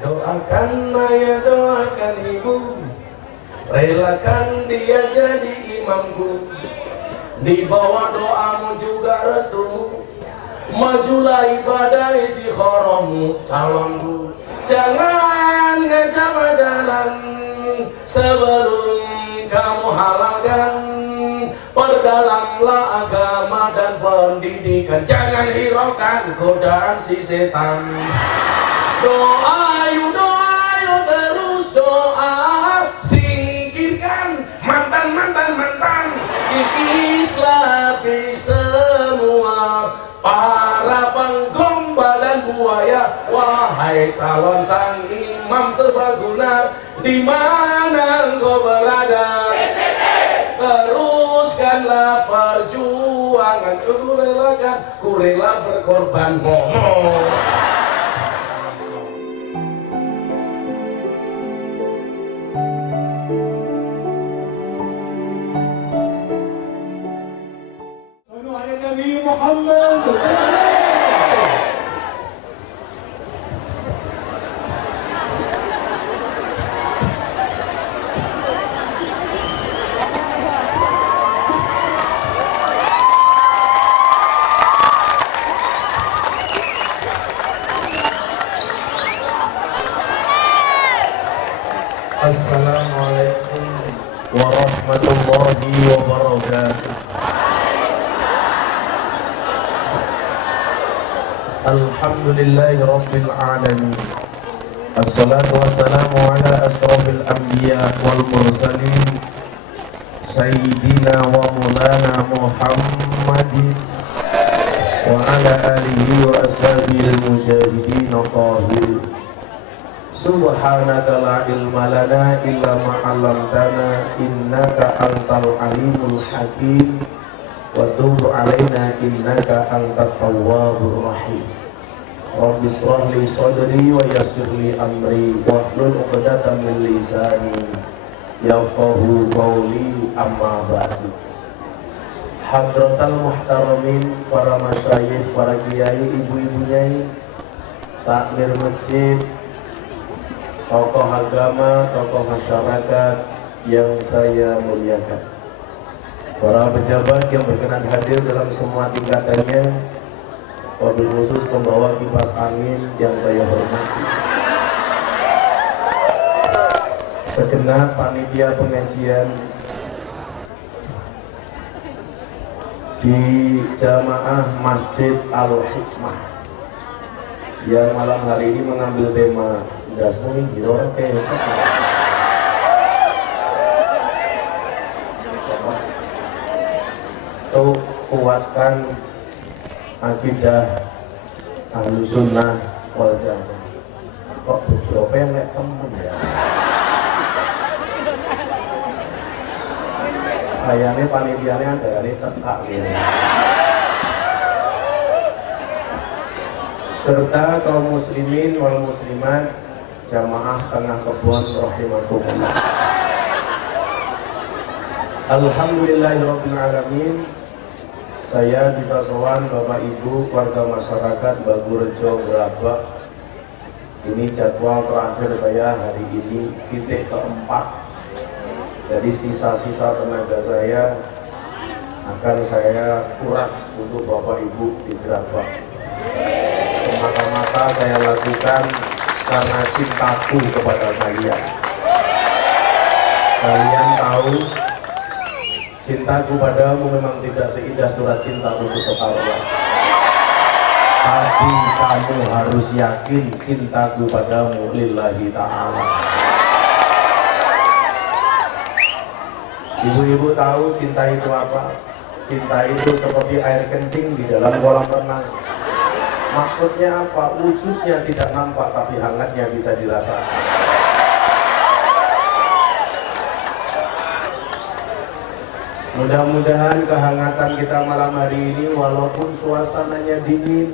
Doakan ayah, doakan ibu, relakan dia jadi imamku. Di bawah doamu juga restumu, majulah ibadah istikharahmu calonku. Jangan ngajak jalan sebelum kamu halalkan. Perdalamlah agama dan pendidikan, jangan hiraukan godaan si setan. Doa yuk terus doa, singkirkan mantan, kikislah semua para penggombal dan buaya. Wahai calon sang imam serbaguna, di mana engkau berada? Teruskanlah perjuangan, ku relakan, ku rela berkorban. Nabi Muhammad. Assalamualaikum warahmatullahi wabarakatuh. Alhamdulillahi rabbil alamin. Assalatu wassalamu ala ashrafil anbiya wal mursalin, sayyidina wa maulana Muhammadin wa ala alihi wa ashabil mujahidin tahirin. Subhanaka la ilma lana illa ma 'allamtana innaka antal alimul hakim wa tub 'alaina innaka antat tawwabur rahim. Rabbi shrah li sadri wa yassir li amri wahlul 'uqdatam min lisani yafqahu qawli, amma ba'du. Hadratal muhtaramin, para masyayikh, para kiai, ibu-ibu nyai, takmir masjid, tokoh agama, tokoh masyarakat yang saya muliakan, para pejabat yang berkenan hadir dalam semua tingkatannya, wabil khusus pembawa kipas angin yang saya hormati, segenap panitia pengajian di Jamaah Masjid Al-Hikmah yang malam hari ini mengambil tema dasmu ini gila orang kayak tuh, kuatkan akidah ahlu sunnah wal jamaah. Kok begitu pengen temen ya, kayaknya panitianya ada ini cekak gitu, serta kaum muslimin wal muslimat jamaah tengah kebun rahimakumullah. Alhamdulillahirabbil alamin. Saya bisa sowan Bapak Ibu warga masyarakat Bagurejo Gerabak. Ini jadwal terakhir saya hari ini, titik keempat. Jadi sisa-sisa tenaga saya akan saya kuras untuk Bapak Ibu di Gerabak. Semata-mata saya lakukan karena cintaku kepada kalian. Kalian tahu, cintaku padamu memang tidak seindah surat cinta untuk separuh. Tapi kamu harus yakin cintaku padamu lillahi ta'ala. Ibu-ibu tahu cinta itu apa? Cinta itu seperti air kencing di dalam kolam renang. Maksudnya apa? Wujudnya tidak nampak tapi hangatnya bisa dirasakan. Mudah-mudahan kehangatan kita malam hari ini walaupun suasananya dingin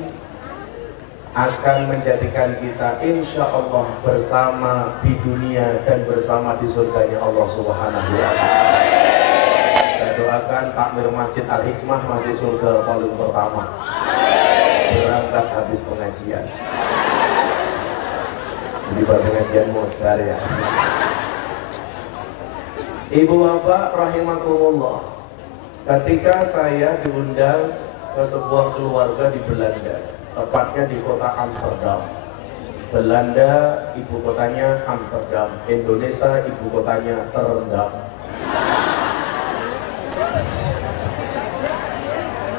akan menjadikan kita insya Allah bersama di dunia dan bersama di surganya Allah Subhanahu wa Ta'ala. Saya doakan takmir Masjid Al-Hikmah masih surga paling pertama berangkat habis pengajian. Jadi pada pengajian modar ya. Ibu bapak rahimakumullah, ketika saya diundang ke sebuah keluarga di Belanda, tepatnya di kota Amsterdam. Belanda ibu kotanya Amsterdam, Indonesia ibu kotanya terendam.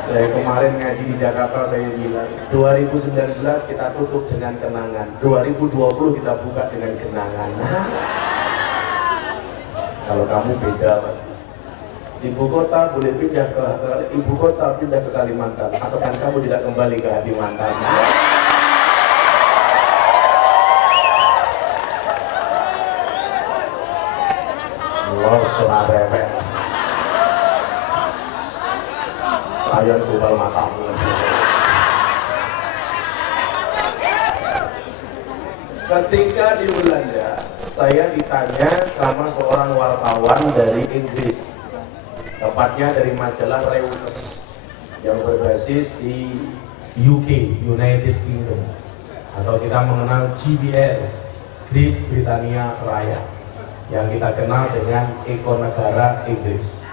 Saya kemarin ngaji di Jakarta, saya bilang 2019 kita tutup dengan kenangan, 2020 kita buka dengan kenangan. Kalau kamu beda pasti. Ibu kota boleh pindah ke ibu kota, pindah ke Kalimantan, asalkan kamu tidak kembali ke hati mantan. Allah serarepek. Kalian kubal matamu. Ketika di Belanda, saya ditanya sama seorang wartawan dari Inggris, tepatnya dari majalah Reuters yang berbasis di UK, United Kingdom, atau kita mengenal GBR, Great Britania Raya, yang kita kenal dengan ikon negara Inggris.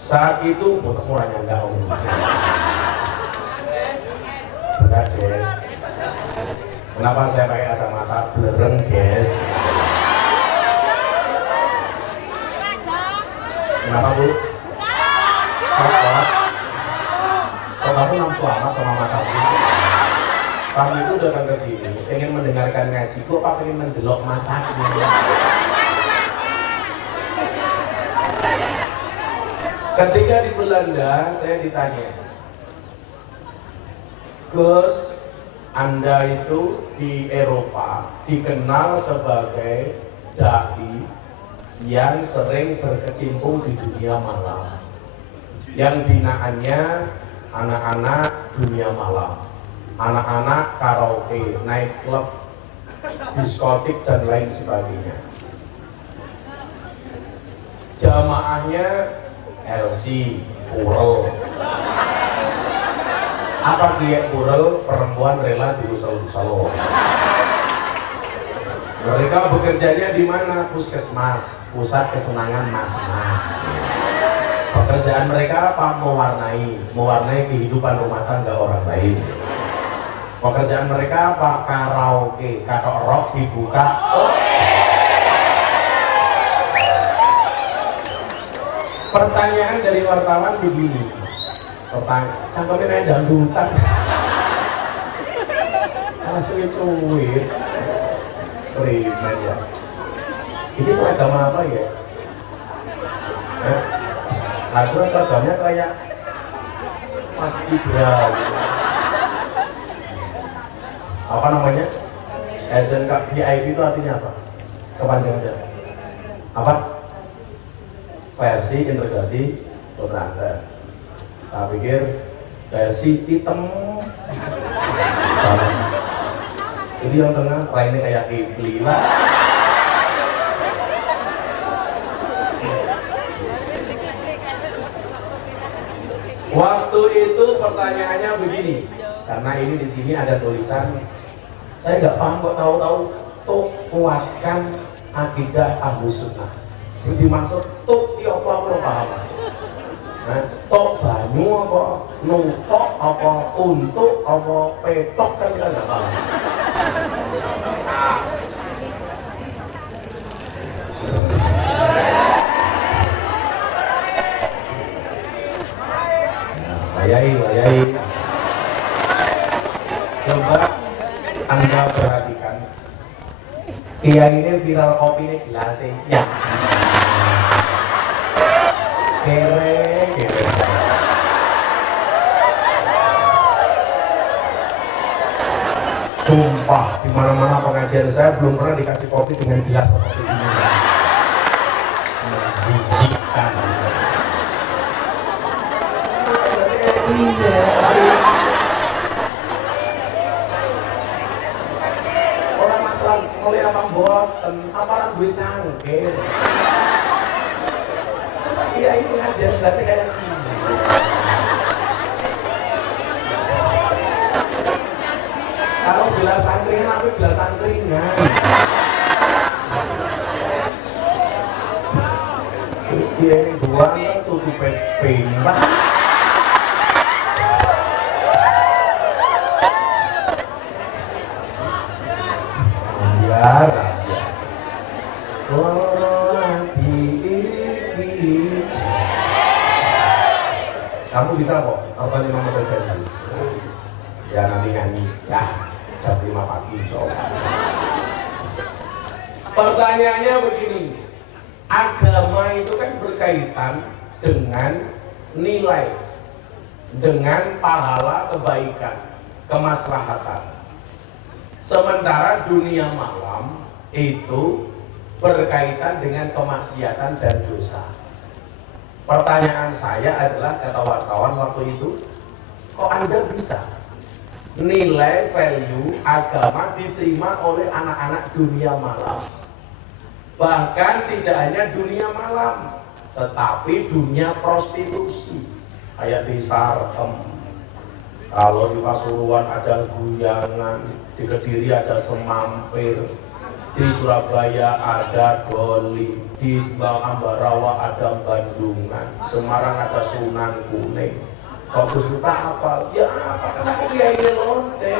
Saat itu untuk murahnya enggak om. Berat guys. Kenapa saya pakai kacamata? Blereng guys. Kenapa bu? Kok kamu nafsu amat sama matamu? Kamu itu datang ke sini pengen mendengarkan ngaji, kok apa pengen mendelok mataku? Ketika di Belanda, saya ditanya, Gus, Anda itu di Eropa dikenal sebagai dai yang sering berkecimpung di dunia malam, yang binaannya anak-anak dunia malam, anak-anak karaoke, nightclub, diskotik dan lain sebagainya. Jamaahnya LC, Purel. Apa dia Purel? Perempuan rela diusel-usel. Mereka bekerjanya di mana? Puskesmas, pusat kesenangan mas-mas. Pekerjaan mereka apa? Mewarnai kehidupan rumah tangga orang lain. Pekerjaan mereka apa? Karaoke, katok rock dibuka. Pertanyaan dari wartawan begini, cangkemnya kayak dangdutan, asli cuit, eksperimen ya. Ini seragam apa ya? Aku seragamnya kayak Mas Ibra gitu. Apa namanya? SNK VIP itu artinya apa? Kepanjangannya apa? Versi integrasi beranda. Tak pikir versi hitam. Ini yang tengah, lainnya kayak Kipli lah. Waktu itu pertanyaannya begini, karena ini di sini ada tulisan, saya nggak paham kok tahu-tahu tuh kuatkan akidah Ahlus Sunnah. Sing dimaksud tok iki apa ora paham. Tok banyu apa nutok apa untuk apa petok kan kita enggak paham. Wayai. Coba Anda perhatikan. Kiai ini viral kopi ini gelasnya. Ya. Kere. Sumpah, di mana-mana pengajian saya belum pernah dikasih kopi dengan gelas seperti ini. Menjijikan. Iya. Orang masalah mulai apa boten, aparat gue cangkir. Iya itu ngajian gelasnya kayak gini. Kalau gelas angkringan apa gelas angkringan. Terus dia ini doang kan tutup pindah. Biar aja. Kamu bisa kok, apa nih mama terjadi? Ya nanti nyanyi, ya jam 5 pagi insya Allah. Pertanyaannya begini, agama itu kan berkaitan dengan nilai, dengan pahala kebaikan, kemaslahatan. Sementara dunia malam itu berkaitan dengan kemaksiatan dan dosa. Pertanyaan saya adalah, kata wartawan waktu itu, kok Anda bisa nilai value agama diterima oleh anak-anak dunia malam? Bahkan tidak hanya dunia malam, tetapi dunia prostitusi. Kayak di Sarkem, kalau di Pasuruan ada Guyangan, di Kediri ada Semampir, di Surabaya ada Doli, di Ambarawa ada Bandungan, Semarang ada Sunan Kuning. Kok Gus Miftah apa? Ya apa, kan aku kiai lonte.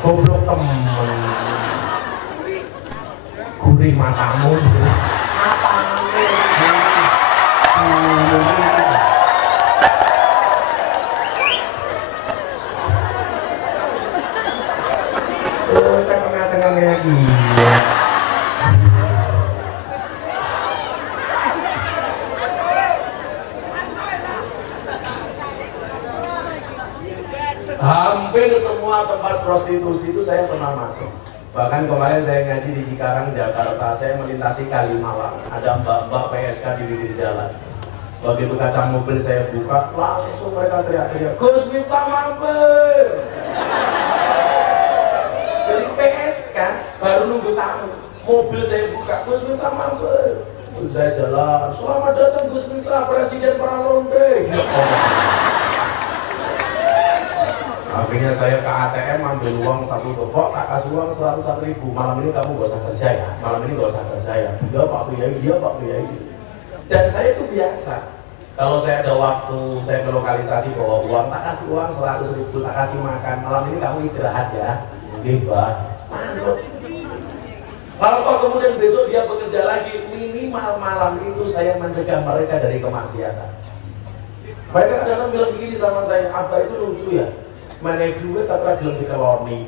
Goblok temen, gurih matamu. Apa cengeng kayak gini. Hampir semua tempat prostitusi itu saya pernah masuk. Bahkan kemarin saya ngaji di Cikarang, Jakarta, saya melintasi Kalimalang. Ada mbak-mbak PSK di pinggir jalan. Begitu kaca mobil saya buka, langsung mereka teriak-teriak, Gus Miftah mampir. Jadi PSK baru nunggu tamu, mobil saya buka, Gus Miftah mampir. Terus saya jalan, selamat datang Gus Miftah, Presiden Paralonde. Akhirnya saya ke ATM ambil uang 1 gepok, tak kasih uang 100.000. Malam ini kamu gak usah kerja ya, malam ini gak usah kerja ya. Iya Pak Kiai, iya Pak Kiai. Dan saya itu biasa, kalau saya ada waktu, saya ke lokalisasi bawa uang, tak kasih uang 100.000, tak kasih makan. Malam ini kamu istirahat ya, Mbak. Manut. Kalau kok kemudian besok dia bekerja lagi, minimal malam itu saya mencegah mereka dari kemaksiatan. Mereka kadang-kadang bilang begini sama saya, Abah itu lucu ya, mana duit tak pernah gelem dikeloni.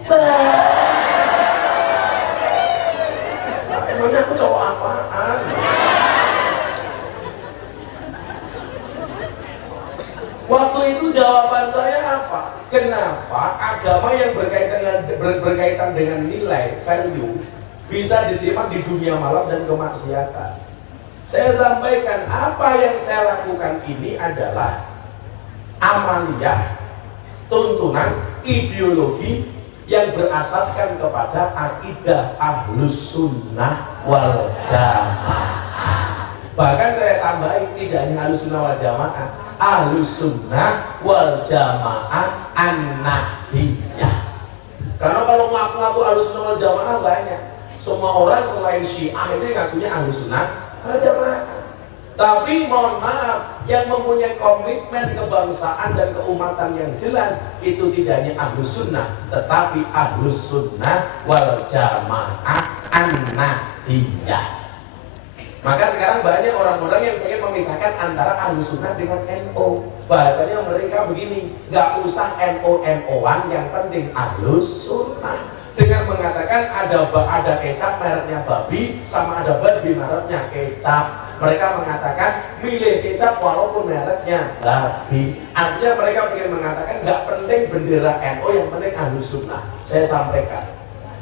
Nah, emangnya aku cowok apaan? Waktu itu jawaban saya apa? Kenapa agama yang berkaitan dengan nilai, value, bisa diterima di dunia malam dan kemaksiatan? Saya sampaikan, apa yang saya lakukan ini adalah amaliyah, tuntunan, ideologi yang berasaskan kepada akidah Ahlus Sunnah wal Jamaah. Bahkan saya tambahin, tidak hanya Ahlus Sunnah wal Jamaah, Ahlus Sunnah wal Jamaah An-Nahdiyah. Karena kalau ngaku-ngaku Ahlus Sunnah wal Jamaah banyak. Semua orang selain Syiah itu ngakunya Ahlus Sunnah wal Jamaah. Tapi mohon maaf, yang mempunyai komitmen kebangsaan dan keumatan yang jelas itu tidak hanya Ahlus Sunnah, tetapi Ahlus Sunnah wal Jamaah An-Nahdiyah. Maka sekarang banyak orang-orang yang ingin memisahkan antara Ahlus Sunnah dengan NO. Bahasanya mereka begini, nggak usah NO-NO-an, yang penting Ahlus Sunnah. Dengan mengatakan ada kecap mereknya babi, sama ada babi mereknya kecap. Mereka mengatakan milih kecap walaupun mereknya babi. Artinya mereka ingin mengatakan nggak penting bendera NO, yang penting Ahlus Sunnah. Saya sampaikan,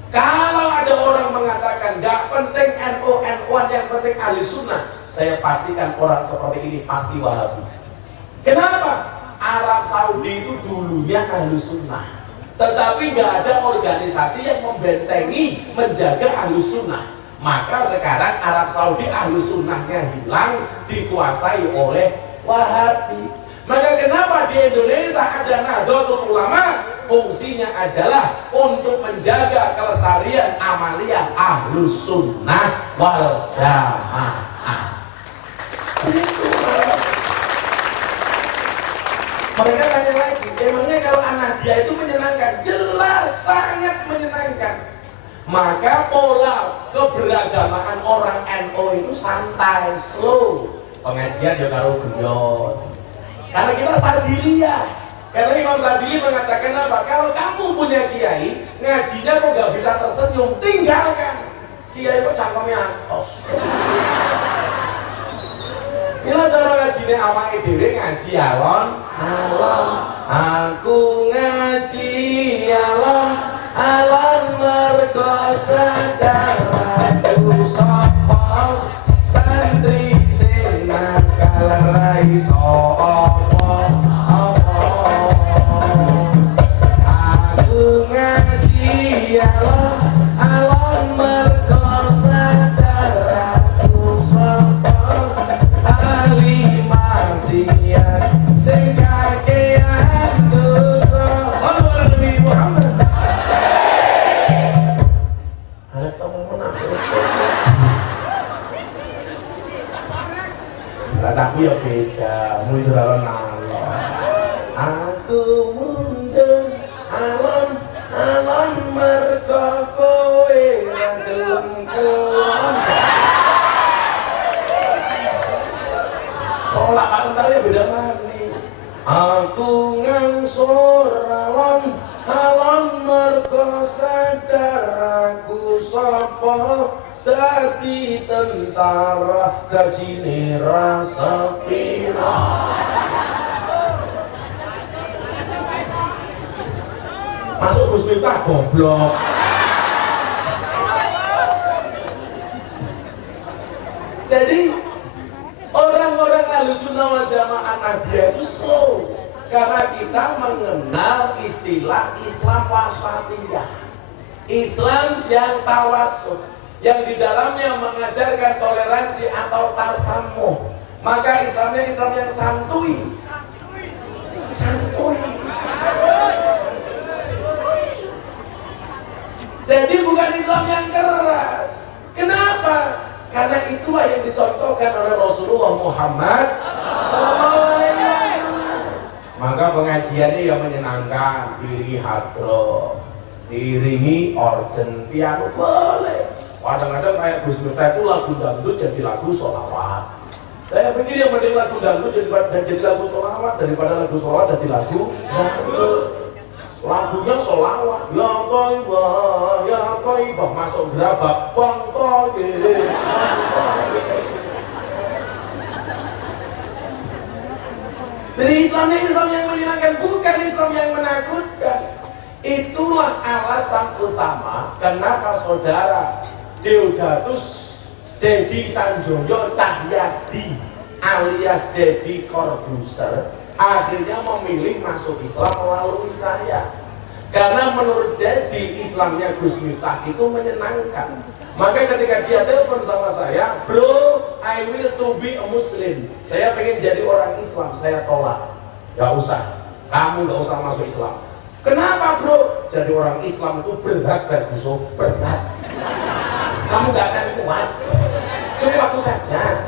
kalau ada orang mengatakan nggak penting NO-NO-an, yang penting Ahlus Sunnah, saya pastikan orang seperti ini pasti Wahabi. Kenapa? Arab Saudi itu dulunya Ahlus Sunnah, tetapi nggak ada organisasi yang membentengi, menjaga Ahlus Sunnah. Maka sekarang Arab Saudi Ahlus Sunnahnya hilang, dikuasai oleh Wahabi. Maka kenapa di Indonesia ada Nahdlatul Ulama? Fungsinya adalah untuk menjaga kelestarian amalia Ahlus Sunnah wal Jamaah. Itu. Mereka tanya lagi, emangnya kalau Ahmadiyah itu menyenangkan? Jelas sangat menyenangkan. Maka pola keberagamaan orang NU itu santai, slow. Pengajian juga karo guyon. Karena kita Sadiliyah. Karena Imam Sadili mengatakan apa? Kalau kamu punya kiai, ngajinya kok gak bisa tersenyum, tinggalkan. Kiai kok cangkemnya atos. Inilah cara ngajinya awake dhewe ngaji alon. Aku ngaji alon mergo sadaraku sapa santri sing nakal ra iso apa. Aku ngaji alon mergo sadaraku sapa ahli maksiat sing kakean dosa. Sallu ala Nabi Muhammad. Ada kamu menang. Kataku ya beda, mundur alon-alon. Aku mundur alon-alon mergo kowe ra gelem kelon. Tolak Pak Tentara ya beda mani. Aku ngangsur alon mergo sadar aku sapa dadi tentara gajine ra sepira. Masuk Gus Miftah goblok. Jadi orang-orang Ahlussunnah wal Jamaah Nahdlatul itu slow karena kita mengenal istilah Islam wasatiyah, Islam yang tawasud, yang di dalamnya mengajarkan toleransi atau tafamuh. Maka Islamnya Islam yang santuy. Jadi bukan Islam yang keras. Kenapa? Karena itulah yang dicontohkan oleh Rasulullah Muhammad SAW. Maka pengajiannya yang menyenangkan, diiringi hadroh, diiringi organ, piano boleh. Kadang-kadang kayak Gus Miftah itu lagu dangdut jadi lagu sholawat. Saya pikir yang mending lagu dangdut jadi lagu sholawat daripada lagu sholawat jadi lagu dangdut. Lagunya sholawat, ya toibah, masuk gerabak, bang toibah. Jadi Islamnya Islam yang menyenangkan, bukan Islam yang menakutkan. Itulah alasan utama kenapa saudara Deodatus Dedi Sanjoyo Cahyadi alias Dedi Corbuzier akhirnya memilih masuk Islam melalui saya. Karena menurut Dedi, Islamnya Gus Miftah itu menyenangkan. Maka ketika dia telepon sama saya, bro, I will to be a Muslim. Saya pengen jadi orang Islam, saya tolak. Gak usah, kamu gak usah masuk Islam. Kenapa bro? Jadi orang Islam itu berat, Ferguson, berat. Kamu gak akan kuat. Cukup aku saja.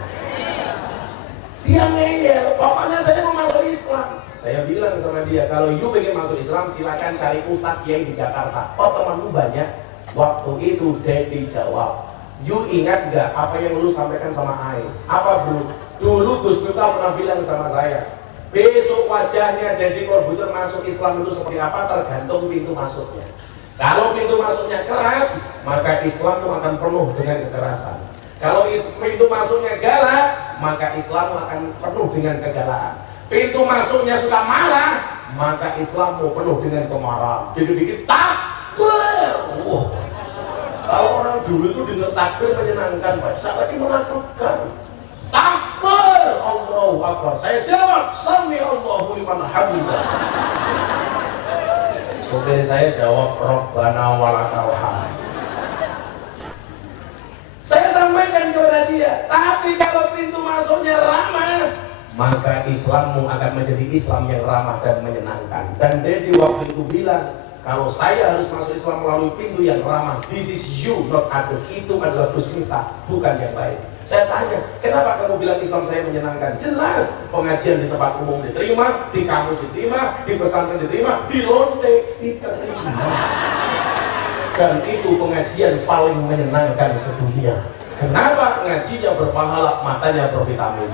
Dia ngeyel, pokoknya saya mau masuk Islam. Saya bilang sama dia, kalau you pengen masuk Islam silakan cari Ustadz Kiai di Jakarta. Oh temanmu banyak. Waktu itu Dedi jawab, you ingat gak apa yang lu sampaikan sama Ai? Apa bro? Dulu Gus Miftah pernah bilang sama saya, besok wajahnya Dedi Corbuzier masuk Islam itu seperti apa tergantung pintu masuknya. Kalau pintu masuknya keras, maka Islam itu akan penuh dengan kekerasan. Kalau pintu masuknya galak, maka Islam akan penuh dengan kegalakan. Pintu masuknya suka marah, maka Islam mau penuh dengan kemarahan. Dikit-dikit takbir. Kalau orang dulu itu dengar takbir menyenangkan, Pak. Saat lagi menakutkan. Takbir, Allahu Akbar. Saya jawab, Sami Allahu liman hamidah. Supir saya jawab, Rabbana walakal hamd. Saya sampaikan kepada dia, tapi kalau pintu masuknya ramah, maka Islammu akan menjadi Islam yang ramah dan menyenangkan. Dan Dedi waktu itu bilang, kalau saya harus masuk Islam melalui pintu yang ramah, this is you, not others. Itu adalah Gus Miftah, bukan yang lain. Saya tanya, kenapa kamu bilang Islam saya menyenangkan? Jelas, pengajian di tempat umum diterima, di kampus diterima, di pesantren diterima, di lonte diterima. Dan itu pengajian paling menyenangkan sedunia. Kenapa? Ngajinya berpahala, matanya bervitamin.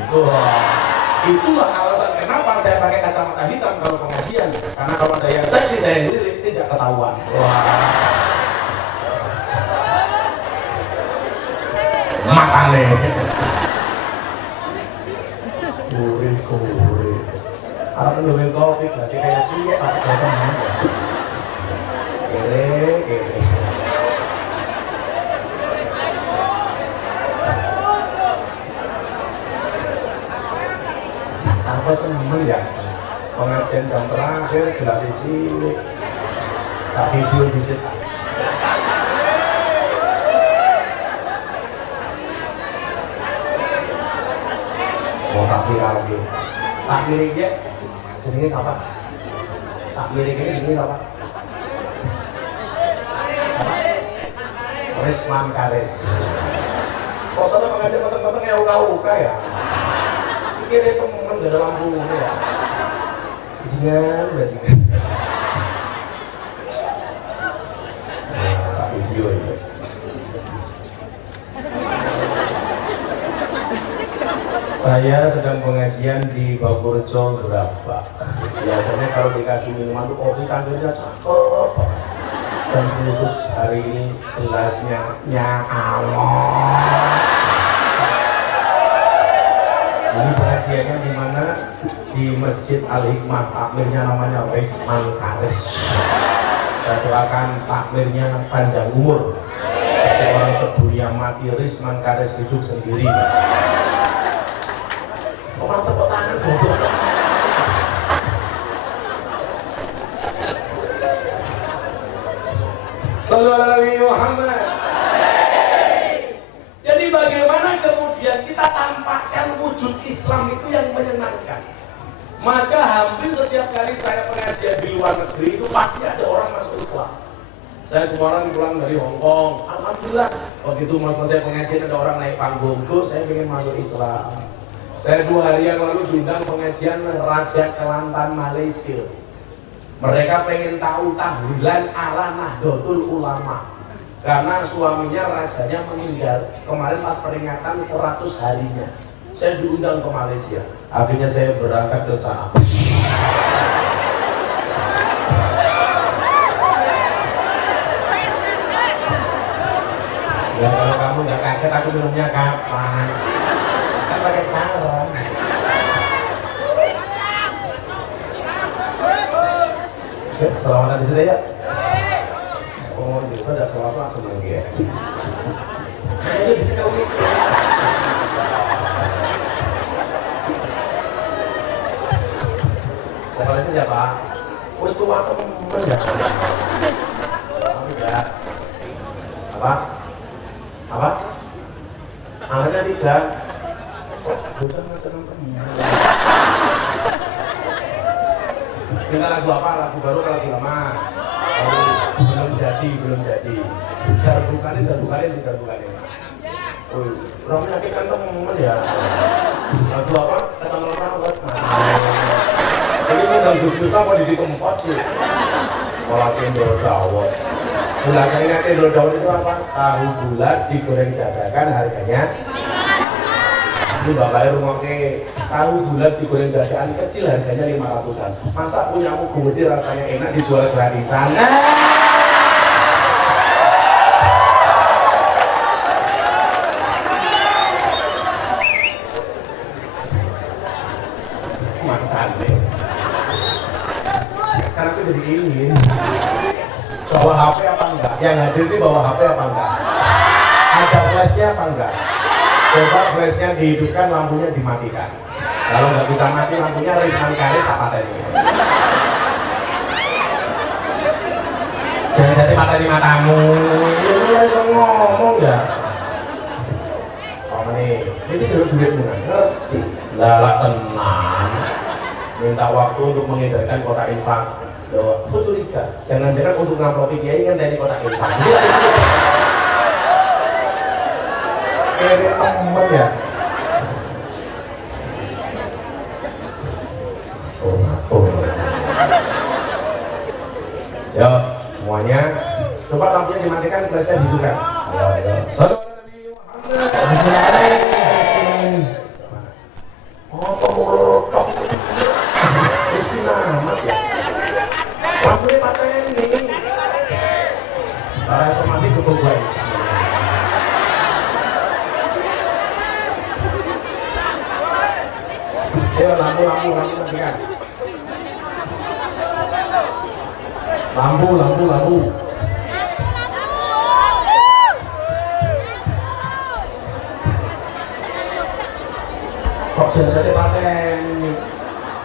Itulah alasan kenapa saya pakai kacamata hitam kalau pengajian. Karena kalau ada yang seksi saya lirik tidak ketahuan. Makane. Kurik. Arep nduwe kopi gelas kayak piye Pak Gotong. Kere. Apa seneng ya? Pengajian jam terakhir gelas cilik. Tak video visit. Oh tak viral lagi. Tak miriknya jenenge siapa? Tak miriknya jenenge siapa? Risman Karis. Kok sana pengajian penting-penting ya uka-uka ya? Kira temen gak ada lampunya ya? Bajingan. Tak video ini. Saya sedang pengajian di Bogorjo berapa? Biasanya kalau dikasih minuman tuh kopi cangkirnya cakep. Dan khusus hari ini gelasnya ya Allah. Ini pengajiannya di mana? Di Masjid Al-Hikmah. Takmirnya namanya Risman Karis. Saya doakan takmirnya panjang umur. Jadi orang sedunia mati, Risman Karis hidup sendiri. Kok malah tepuk tangan goblok? Sallallahu alaihi Muhammad. Jadi bagaimana kemudian kita tampakkan wujud Islam itu yang menyenangkan? Maka hampir setiap kali saya pengajian di luar negeri itu pasti ada orang masuk Islam. Saya kemarin pulang dari Hong Kong, alhamdulillah begitu mas saya pengajian ada orang naik panggung, saya pengen masuk Islam. Saya 2 hari yang lalu diundang pengajian Raja Kelantan Malaysia. Mereka pengen tahu tahlilan ala Nahdlatul Ulama. Karena suaminya rajanya meninggal kemarin pas peringatan 100 harinya. Saya diundang ke Malaysia. Akhirnya saya berangkat ke sana. Ya kalau kamu nggak kaget aku minumnya kapan? Kan pakai cara. Ya, selamatan di situ ya. Oh, bisa tidak selamat langsung lagi ya. Ini dicekal nih. Pokoknya siapa? Wes tua temen ya. Enggak. Apa? Angkanya 3. Bukan macam temen. Minta lagu apa? Lagu baru atau lagu lama? Belum jadi. Darbukanin. Oh, orang menyakitkan temen ya. Lagu apa? Kacamata sahabat. Ini undang Gus Miftah mau dikempot sih. Malah cendol dawet. Belakangnya cendol dawet itu apa? Tahu bulat digoreng dadakan harganya. Ini bapaknya rumah ke tahu bulat digoreng dadakan kecil harganya 500-an. Masa punyamu gede rasanya enak dijual gratisan? Mantan deh. Karena aku jadi ingin bawa HP apa enggak? Yang hadir ini bawa HP apa enggak? Ada flashnya apa enggak? Coba flashnya dihidupkan, lampunya dimatikan. Kalau nggak bisa mati lampunya, Risman Karis tak pateni. Jangan jati pateni matamu. Ini langsung ngomong ya. Oh ini jeruk duitmu kan? Ngerti. Lala tenang. Minta waktu untuk mengedarkan kotak infak. Loh, aku curiga. Jangan-jangan untuk ngamplopi kiai ngenteni kotak infak. Gila itu. Ini temen ya. Oh. Yo, semuanya. Coba lampunya dimatikan, flashnya dihidupkan. Yo. Saudara Nabi Muhammad. Oh, pemulung tok. Miskin amat ya. Lampunya paten ini. Para somati cukup baik. Ayo lampu matikan. Lampu. Kok jajanya paten?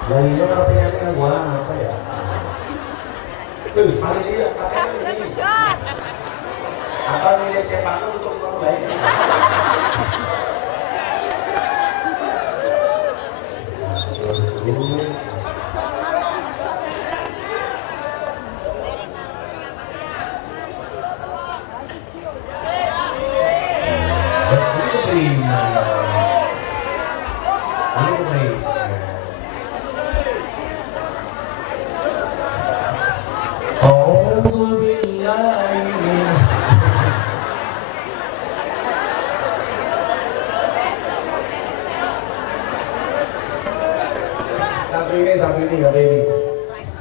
Lah ini kalau pengen gua apa ya? Mari dia paten ini. Apa milih siapa untuk orang baik? Satu ini.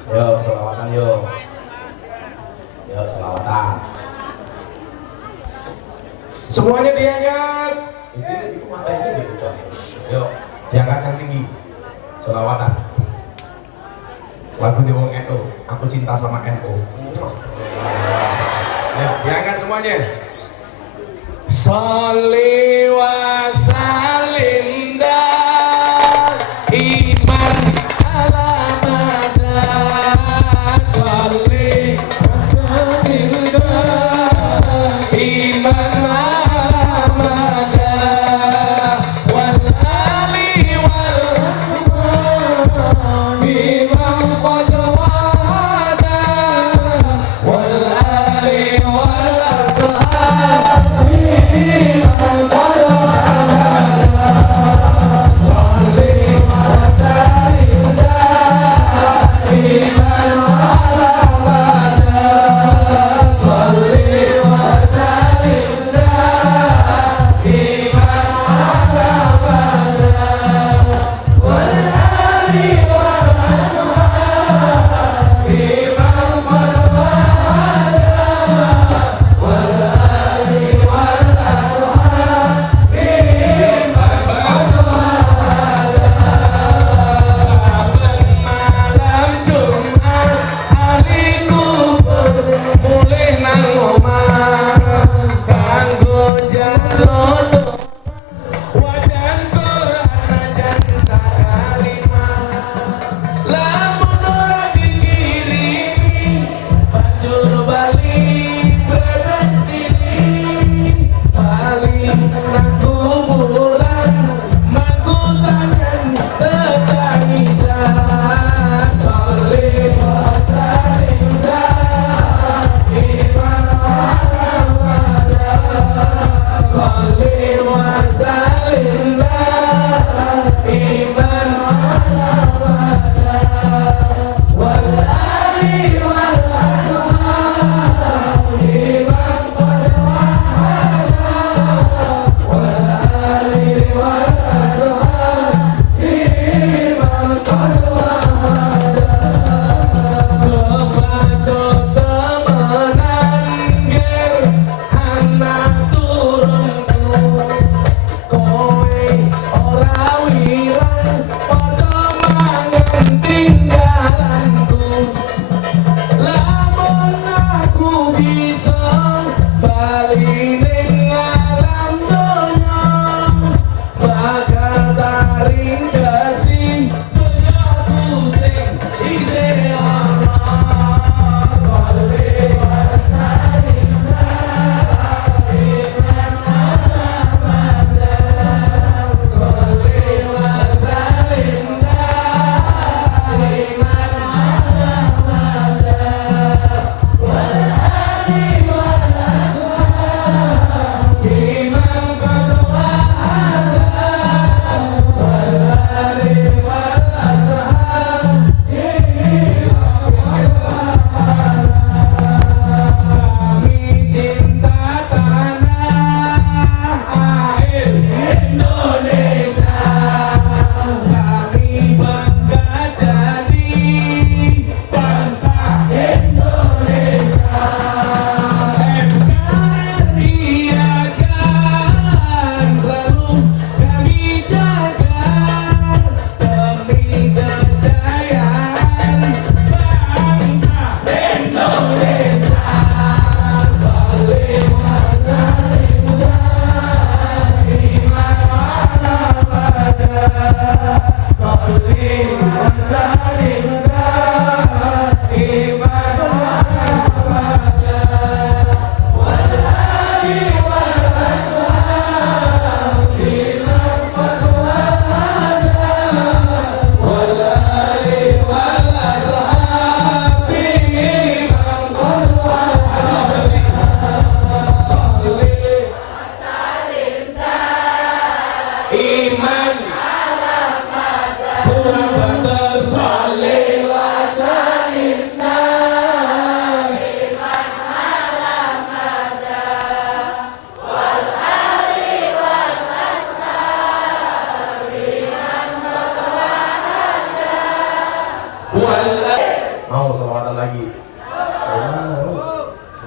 Yo, selawatan yo. Yo, selawatan. Semuanya diangkat. Itu mata ini diucap. Yo, diangkat yang tinggi. Selawatan. Lagu di wong NU. Aku cinta sama NU. Yo, diangkat semuanya. Sholli wa sallim iman alamada. Sholli wa sallim iman alamada. Wal ali wal ashabi man qad wada. Wal ali wal ashabi man qad wada.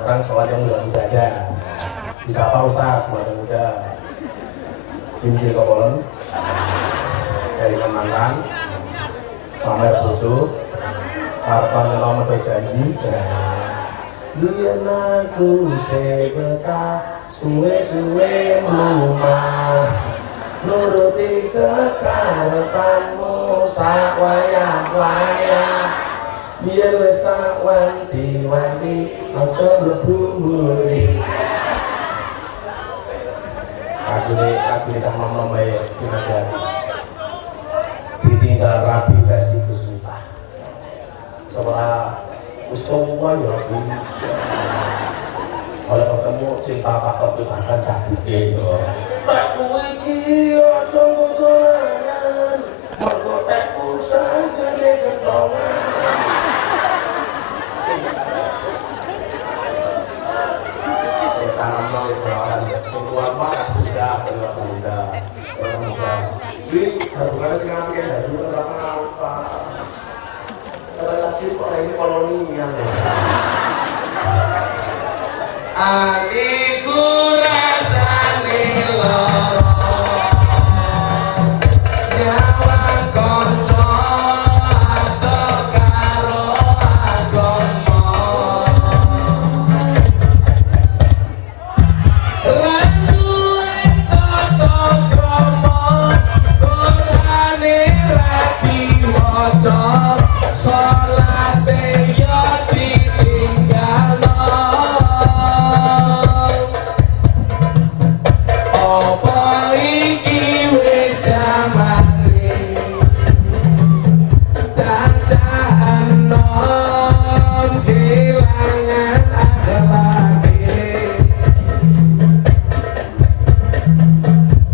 Sekarang sholat yang muda-muda aja. Bisa apa Ustaz? Sholat yang muda. Injil Kokolon dari mantan, pamer bojo, kapan lama berjanji. Biar aku sebeta suwe-suwe rumah, nuruti kekarepanmu sak wayah-wayah. Biar wis tak wanti-wanti aja mlebu mburi. Aku ini kan nom bae dinasihat. Ditinggal rapi versi Gus Miftah. Setelah Ustowa ya bisa. Oleh ketemu cinta tak terpisahkan jadike yo. Tak kuwi iki aja ngotolanan. Mergo tekku sanjane ketongan. Tanam nol itu orang tua apa sudah ini hubungannya sekarang kayak dari dulu apa kata lagi kok ini kolonial ya aku rasane loro nyawang konco atau karo agama salate yo ditinggalno apa iki wis jamane cacahan nom kehilangan akhlake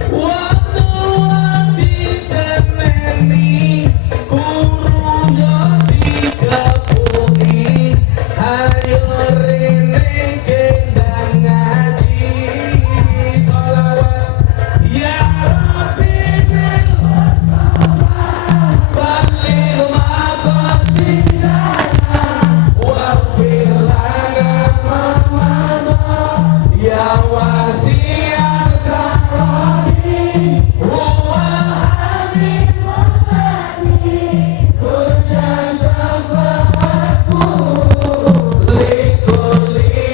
waktu diseneni Holy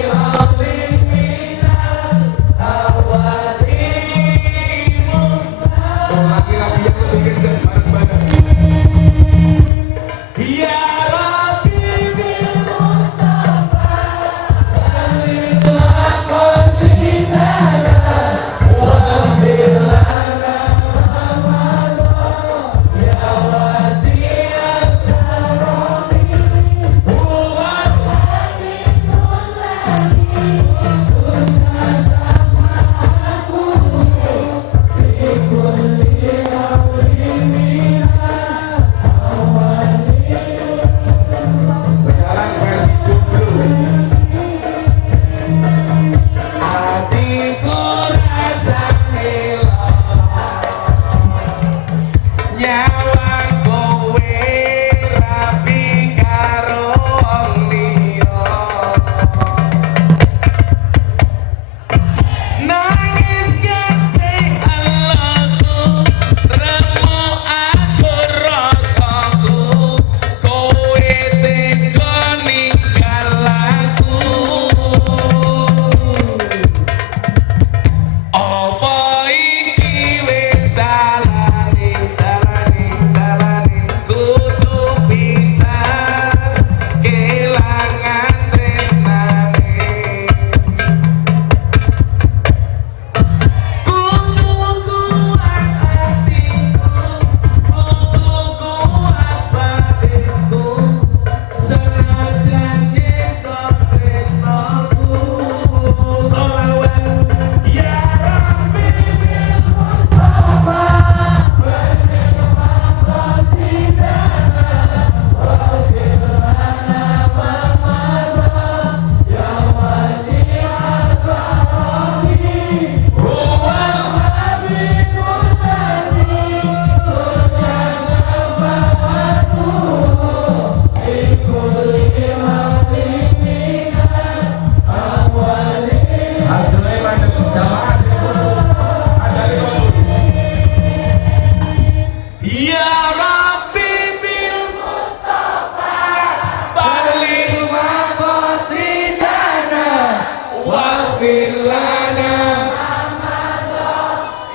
lana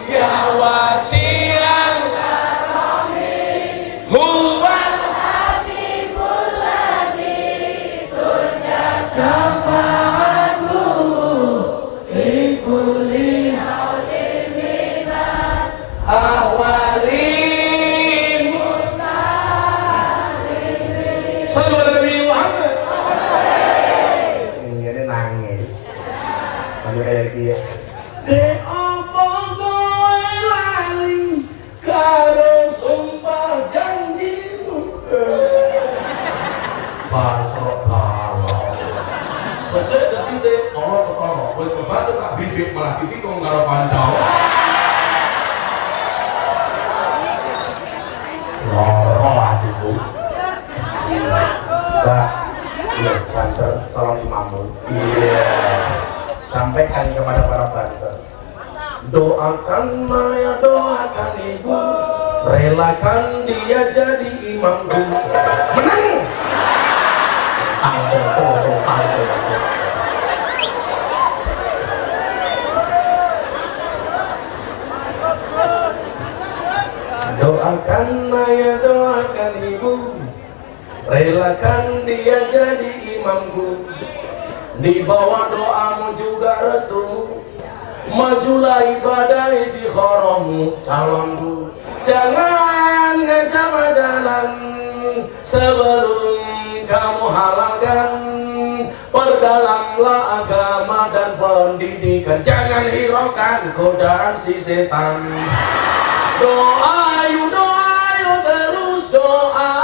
ya wasi'an huwal habibul ladzi turja syafa'atuhu li kulli haulin minal ahwalin mutalimin. Sallu ala Nabi Muhammad. Ini nangis sampai kayak dia. De apa kowe lali karo sumpah janjimu. Pasrah karo. Becek dadi de ora ketara. Wis kebaca tak bibit malah ditikung karo pancau. Loro hatiku. Mbak, iya, banser calon imammu. Iya. Sampaikan kepada para banser. Doakan Maya, doakan ibu, relakan dia jadi imamku. Menang. Doakan Maya, doakan ibu, relakan dia jadi imamku. Di bawah doamu juga restumu, majulah ibadah istikharahmu calonku. Jangan ngajak jalan sebelum kamu halalkan. Perdalamlah agama dan pendidikan, jangan hiraukan godaan si setan. Doa yuk terus doa,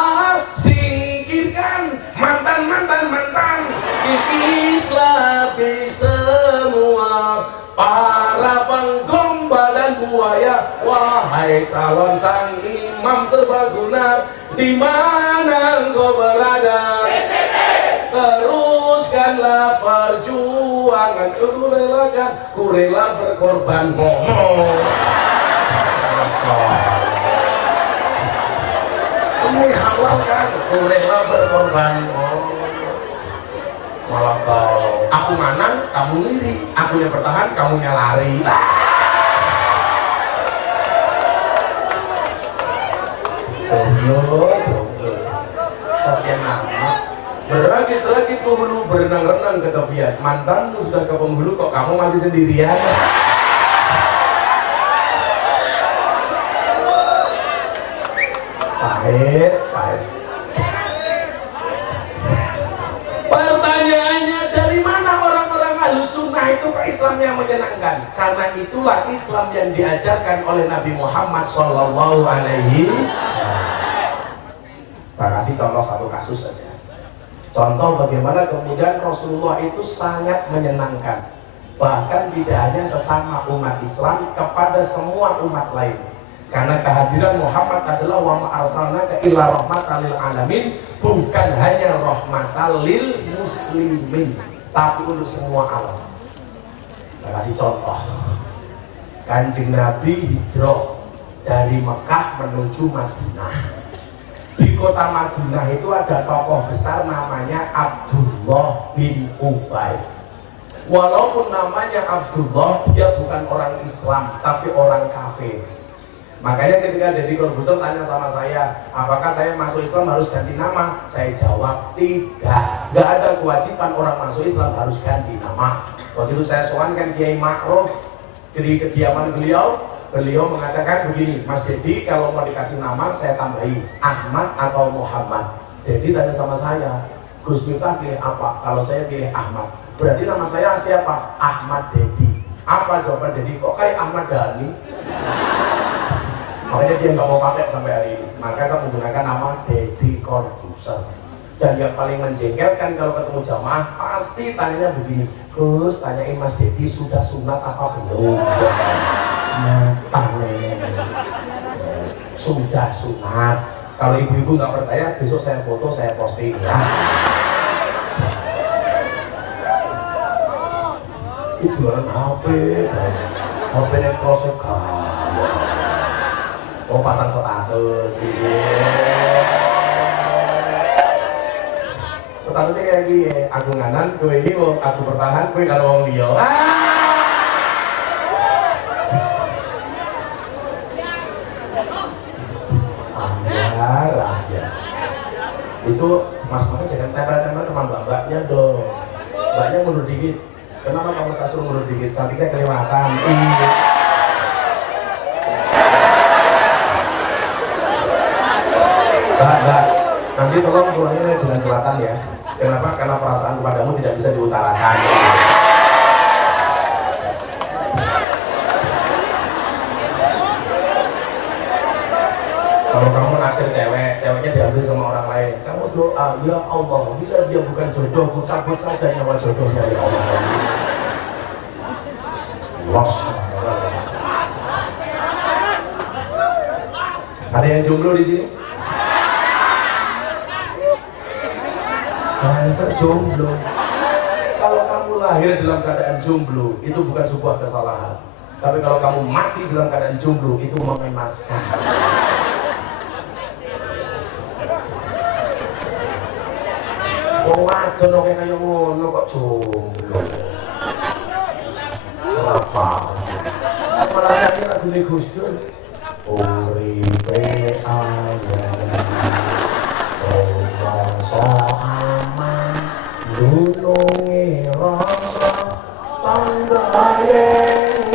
singkirkan mantan, kikislah semua para penggombal dan buaya. Wahai calon sang imam serbaguna, di mana engkau berada? Teruskanlah perjuangan, ku relakan, ku rela berkorban. Kamu halalkan, ku rela berkorban. Malah kalau aku menang, kamu ngiri, akunya bertahan, kamunya lari. Jomblo, kasihan amat. Berakit-rakit penghulu, berenang-renang ke tepian. Mantanmu sudah ke penghulu, kok kamu masih sendirian? Pahit. Pertanyaannya, dari mana orang-orang Ahlus Sunnah itu ke Islamnya menyenangkan? Karena itulah Islam yang diajarkan oleh Nabi Muhammad Sallallahu Alaihi Wasallam. Kasih contoh satu kasus saja. Contoh bagaimana kemudian Rasulullah itu sangat menyenangkan, bahkan tidak hanya sesama umat Islam, kepada semua umat lain. Karena kehadiran Muhammad adalah wa ma arsalnaka illa rahmatan lil alamin, bukan hanya rahmatan lil muslimin, tapi untuk semua alam. Saya kasih contoh. Kanjeng Nabi hijrah dari Mekah menuju Madinah. Di kota Madinah itu ada tokoh besar namanya Abdullah bin Ubay. Walaupun namanya Abdullah, dia bukan orang Islam tapi orang kafir. Makanya ketika Deddy Corbuzier tanya sama saya, apakah saya masuk Islam harus ganti nama? Saya jawab tidak. Gak ada kewajiban orang masuk Islam harus ganti nama. Waktu itu saya soalkan Kiai Ma'ruf di kediaman beliau mengatakan begini, Mas Deddy kalau mau dikasih nama saya tambahi Ahmad atau Muhammad. Deddy tanya sama saya, Gus Miftah pilih apa? Kalau saya pilih Ahmad, berarti nama saya siapa? Ahmad Deddy. Apa jawaban Deddy? Kok kayak Ahmad Dhani? Makanya dia nggak mau pakai sampai hari ini. Maka kita menggunakan nama Deddy Corbuzier. Dan yang paling menjengkelkan kalau ketemu jamaah pasti tanyanya begini, Gus tanyain Mas Deddy sudah sunat apa belum? Sudah sunat. Kalau ibu-ibu nggak percaya, besok saya foto, saya posting ya. Itu jualan HP, HP yang close kaya. Oh pasang status, statusnya kayak gini, aku nganan, kowe ini mau aku bertahan, kowe karo wong liya. Rakyat. Itu mas makanya jangan tempel-tempel teman mbak-mbaknya dong. Mbaknya mundur dikit. Kenapa kamu saya suruh mundur dikit? Cantiknya kelewatan. Mbak, nanti tolong pulangnya jalan selatan ya. Kenapa? Karena perasaan kepadamu tidak bisa diutarakan. Kalau kamu naksir cewek, ceweknya diambil sama orang lain. Kamu doa, ya Allah, bila dia bukan jodohku, cabut saja nyawa jodohnya ya Allah. Los. Ada yang jomblo di sini? Answer jomblo. Kalau kamu lahir dalam keadaan jomblo, itu bukan sebuah kesalahan. Tapi kalau kamu mati dalam keadaan jomblo, itu mengenaskan. Wong wadon kaya ngono kok jomblo. Apa? Malah nyanyi lagune Gus Dur. Uripe ayem, rasa aman, dununge rasa tanda yang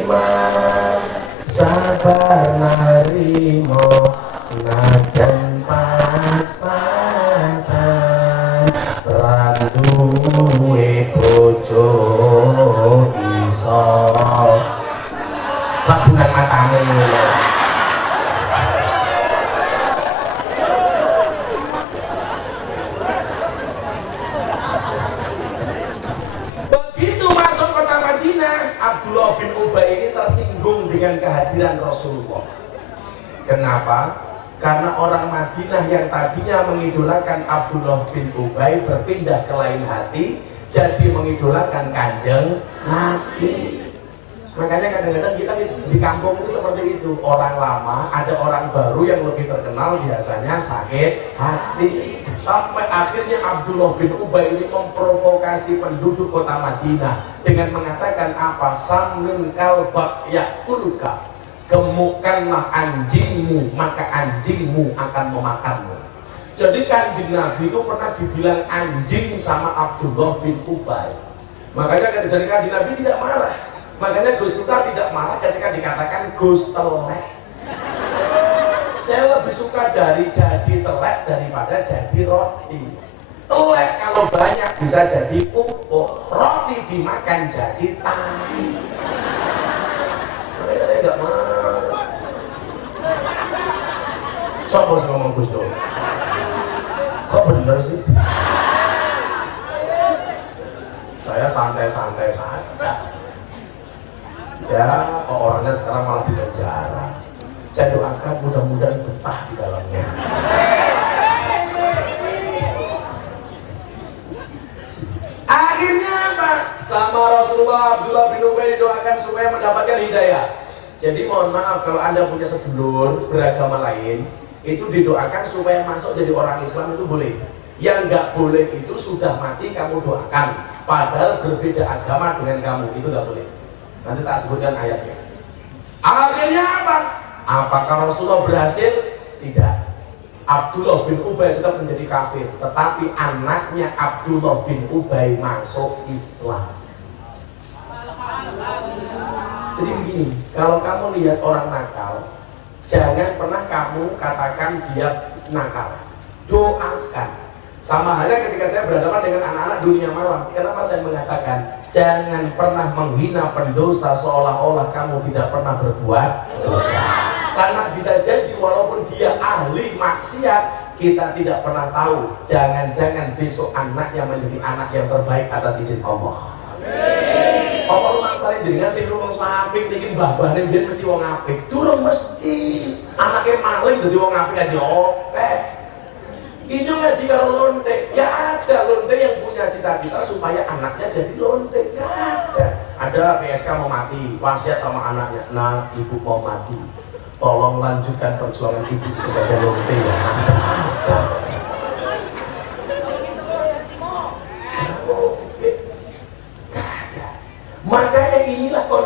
iman, sabar narimo najan pas-pasan, randuwe bojo iso sabungan matamu. Begitu masuk kota Madinah, Abdullah bin Ubay ini tersinggung dengan kehadiran Rasulullah. Kenapa? Karena orang Madinah yang tadinya mengidolakan Abdullah bin Ubay berpindah ke lain hati, jadi mengidolakan Kanjeng Nabi. Makanya kadang-kadang kita di kampung itu seperti itu. Orang lama, ada orang baru yang lebih terkenal, biasanya sakit hati. Sampai akhirnya Abdullah bin Ubay ini memprovokasi penduduk kota Madinah dengan mengatakan apa? Samin kalbak yakulka, gemukkanlah anjingmu, maka anjingmu akan memakanmu. Jadi Kanjeng Nabi itu pernah dibilang anjing sama Abdullah bin Ubay. Makanya dari Kanjeng Nabi tidak marah. Makanya Gus Miftah tidak marah ketika dikatakan Gus telek. Saya lebih suka dari jadi telek daripada jadi roti. Telek kalau banyak bisa jadi pupuk, roti dimakan jadi tani. Makanya saya nggak marah. Sopo sih ngomong Gus Dur? Kok bener sih? Saya santai-santai saja. Ya, orangnya sekarang malah di penjara. Saya doakan mudah-mudahan betah di dalamnya. Akhirnya apa? Sama Rasulullah, Abdullah bin Ubay didoakan supaya mendapatkan hidayah. Jadi mohon maaf kalau Anda punya sedulur beragama lain, itu didoakan supaya masuk jadi orang Islam itu boleh. Yang nggak boleh itu sudah mati kamu doakan, padahal berbeda agama dengan kamu, itu nggak boleh. Nanti tak sebutkan ayatnya. Akhirnya apa? Apakah Rasulullah berhasil? Tidak. Abdullah bin Ubay tetap menjadi kafir, tetapi anaknya Abdullah bin Ubay masuk Islam. Jadi begini, kalau kamu lihat orang nakal, jangan pernah kamu katakan dia nakal. Doakan. Sama halnya ketika saya berhadapan dengan anak-anak dunia malam, kenapa saya mengatakan jangan pernah menghina pendosa seolah-olah kamu tidak pernah berbuat dosa. Karena bisa jadi walaupun dia ahli maksiat, kita tidak pernah tahu. Jangan-jangan besok anaknya menjadi anak yang terbaik atas izin Allah. Apa lu maksudnya jenengan sing wong apik niki mbah-mbahne biyen mesti wong apik. Durung mesti. Anake maling dadi wong apik aja oke. Ini ngaji karo lonte, gak ada lonte yang punya cita-cita supaya anaknya jadi lonte, gak ada. Ada PSK mau mati, wasiat sama anaknya, nah ibu mau mati, tolong lanjutkan perjuangan ibu sebagai lonte ya. Gak ada.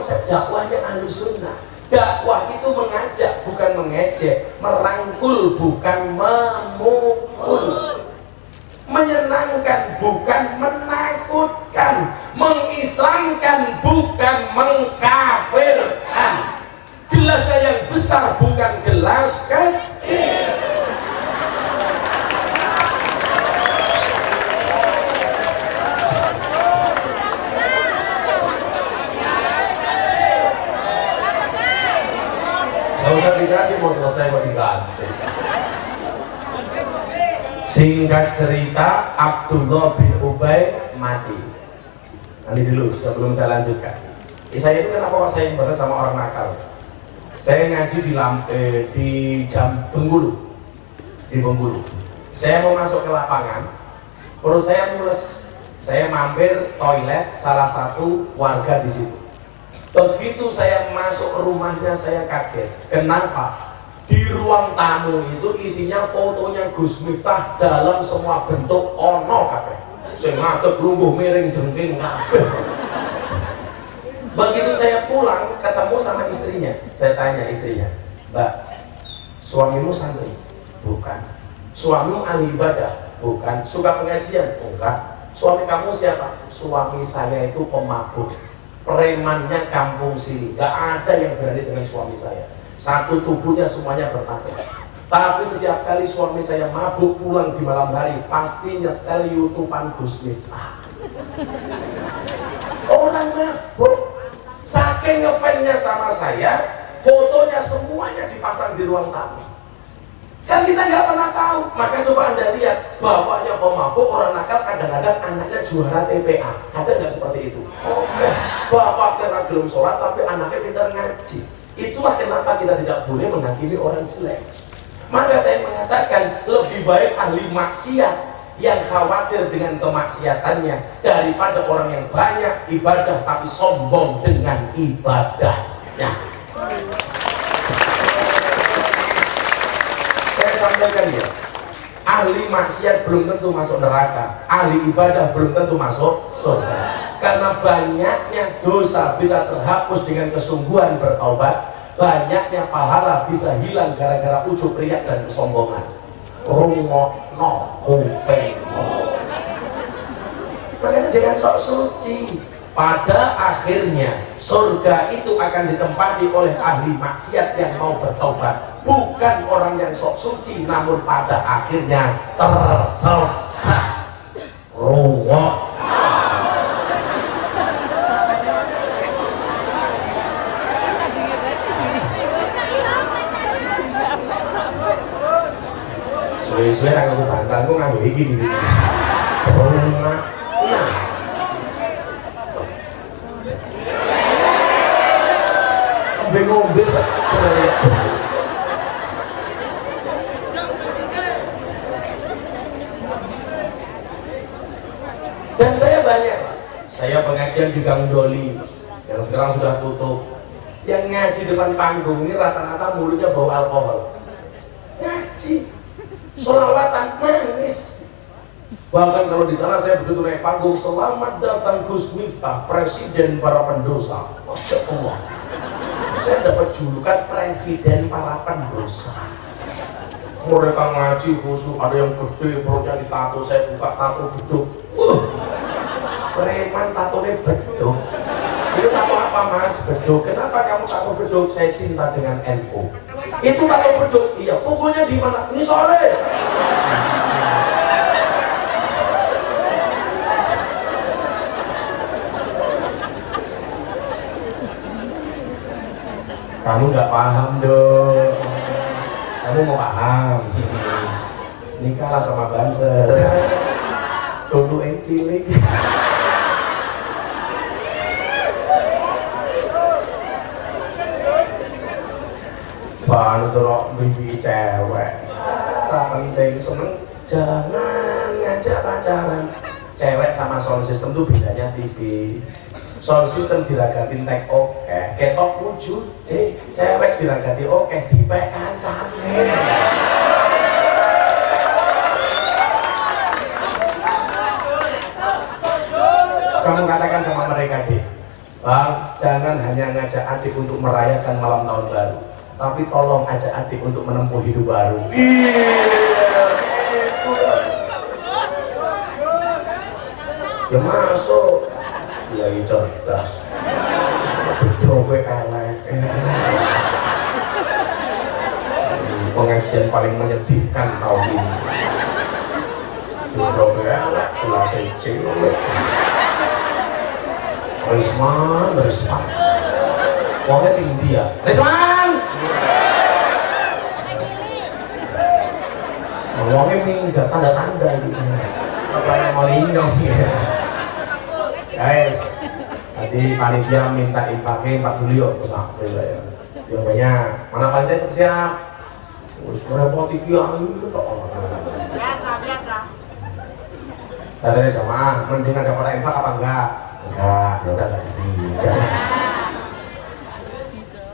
konsep dakwahnya Ahlussunnah. Dakwah itu mengajak bukan mengejek, merangkul bukan memukul, menyenangkan bukan menakutkan, mengislamkan bukan mengkafirkan, gelasnya yang besar bukan gelas kecil. Gak usah diganti, mau selesai kok diganti. Singkat cerita, Abdullah bin Ubay mati. Nanti dulu sebelum saya lanjutkan. Saya itu kenapa kok sayang banget sama orang nakal? Saya ngaji di Bengkulu, di Bengkulu. Saya mau masuk ke lapangan, perut saya mules. Saya mampir toilet salah satu warga di situ. Begitu saya masuk rumahnya saya kaget. Kenapa? Di ruang tamu itu isinya fotonya Gus Miftah dalam semua bentuk ono kabeh. Sing ngadeg lungguh miring jengking kabeh. Begitu saya pulang ketemu sama istrinya, saya tanya istrinya, "Mbak, suamimu santri?" "Bukan." "Suamimu ahli ibadah?" "Bukan." "Suka pengajian?" "Enggak." "Suami kamu siapa?" "Suami saya itu pemabuk, premannya kampung sini, gak ada yang berani dengan suami saya. Satu tubuhnya semuanya bertato. Tapi setiap kali suami saya mabuk pulang di malam hari, pasti nyetel YouTubean Gus Miftah." Orang mabuk, saking ngefansnya sama saya, fotonya semuanya dipasang di ruang tamu. Kan kita nggak pernah tahu. Maka coba Anda lihat, bapaknya pemabuk, orang nakal, kadang-kadang anaknya juara TPA. Ada nggak seperti itu? Oh enggak, bapaknya belum sholat tapi anaknya pintar ngaji. Itulah kenapa kita tidak boleh menghakimi orang jelek. Maka saya mengatakan lebih baik ahli maksiat yang khawatir dengan kemaksiatannya daripada orang yang banyak ibadah tapi sombong dengan ibadahnya. Saya sampaikan ya, ahli maksiat belum tentu masuk neraka, ahli ibadah belum tentu masuk surga. Karena banyaknya dosa bisa terhapus dengan kesungguhan bertaubat, banyaknya pahala bisa hilang gara-gara ujub riak dan kesombongan. Rungokno kuping. Makanya jangan sok suci. Pada akhirnya surga itu akan ditempati oleh ahli maksiat yang mau bertobat, bukan orang yang sok suci namun pada akhirnya tersesat. Rungok. Suwe-suwe ra nganggo bantalku nganggo iki dulu. Rungok. Ngombe seger. Dan saya banyak, saya pengajian di Gang Doli yang sekarang sudah tutup. Yang ngaji depan panggung ini rata-rata mulutnya bau alkohol. Ngaji, sholawatan, nangis. Bahkan kalau di sana saya begitu naik panggung, "Selamat datang Gus Miftah, presiden para pendosa." Masya Allah. Saya dapat julukan presiden para pendosa. Mereka ngaji khusus, ada yang gede perutnya ditato, saya buka tato beduk. Preman tatonya beduk. Itu tato apa mas? Beduk. Kenapa kamu tato beduk? Saya cinta dengan NU. Itu tato beduk. Iya, pukulnya di mana? Ini sore. Kamu nggak paham dong. Kamu mau paham? Nikahlah sama Banser. Dulu yang cilik. Banser bibi cewek. Penting seneng. Jangan ngajak pacaran. Cewek sama sound system tuh bedanya tipis. Sound system diragatin tek oke, ketok wujud, cewek diragati oke, dipek kancane. Kamu katakan sama mereka deh, Bang, jangan hanya ngajak adik untuk merayakan malam tahun baru, tapi tolong ajak adik untuk menempuh hidup baru. Ya masuk, ya cerdas. Betul elek. Pengajian paling menyedihkan tahun ini. Betul elek, kelas C. Risman. Wongnya sing dia. Risman. Wongnya minggat tanda-tanda gitu. Apa yang mau linggong ya. Guys, tadi panitia minta infaknya, infak dulu yuk, terus apa ya? Ya banyak. Mana panitia siap? Terus merepoti kiai itu tak apa. Biasa. Tadi jamaah, mending ada orang infak apa enggak? Enggak, ya udah enggak jadi.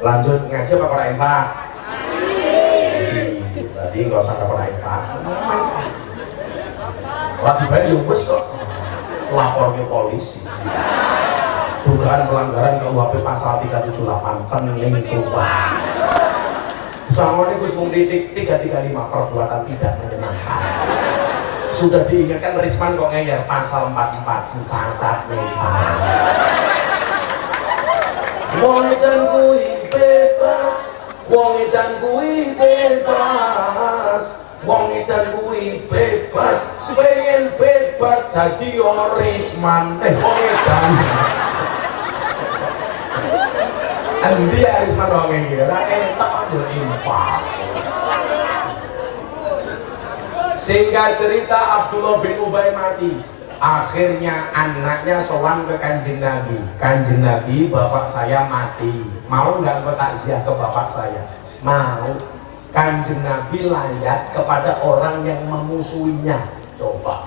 Lanjut ngaji apa orang infak? Ngaji. Berarti nggak usah ada orang infak. Lagi baik yang bos kok. Lapor ke polisi. Dugaan pelanggaran KUHP pasal 378 penelingkuhan. Sangone Gus mung titik 335 perbuatan tidak menyenangkan. Sudah diingatkan Risman kok ngeyer pasal 44 cacat mental. Wong edan kuwi bebas, wong edan kuwi bebas. Wong edan kuwi bebas, pengen bebas dadi Risman. Wong edan. Endi Risman wong iki? Lah entek anjur impak. Singkat cerita Abdullah bin Ubay mati. Akhirnya anaknya sowan ke Kanjeng Nabi. Kanjeng Nabi, bapak saya mati. Mau nggak engkau takziah ke bapak saya? Mau. Kanjeng Nabi layak kepada orang yang memusuhinya. Coba.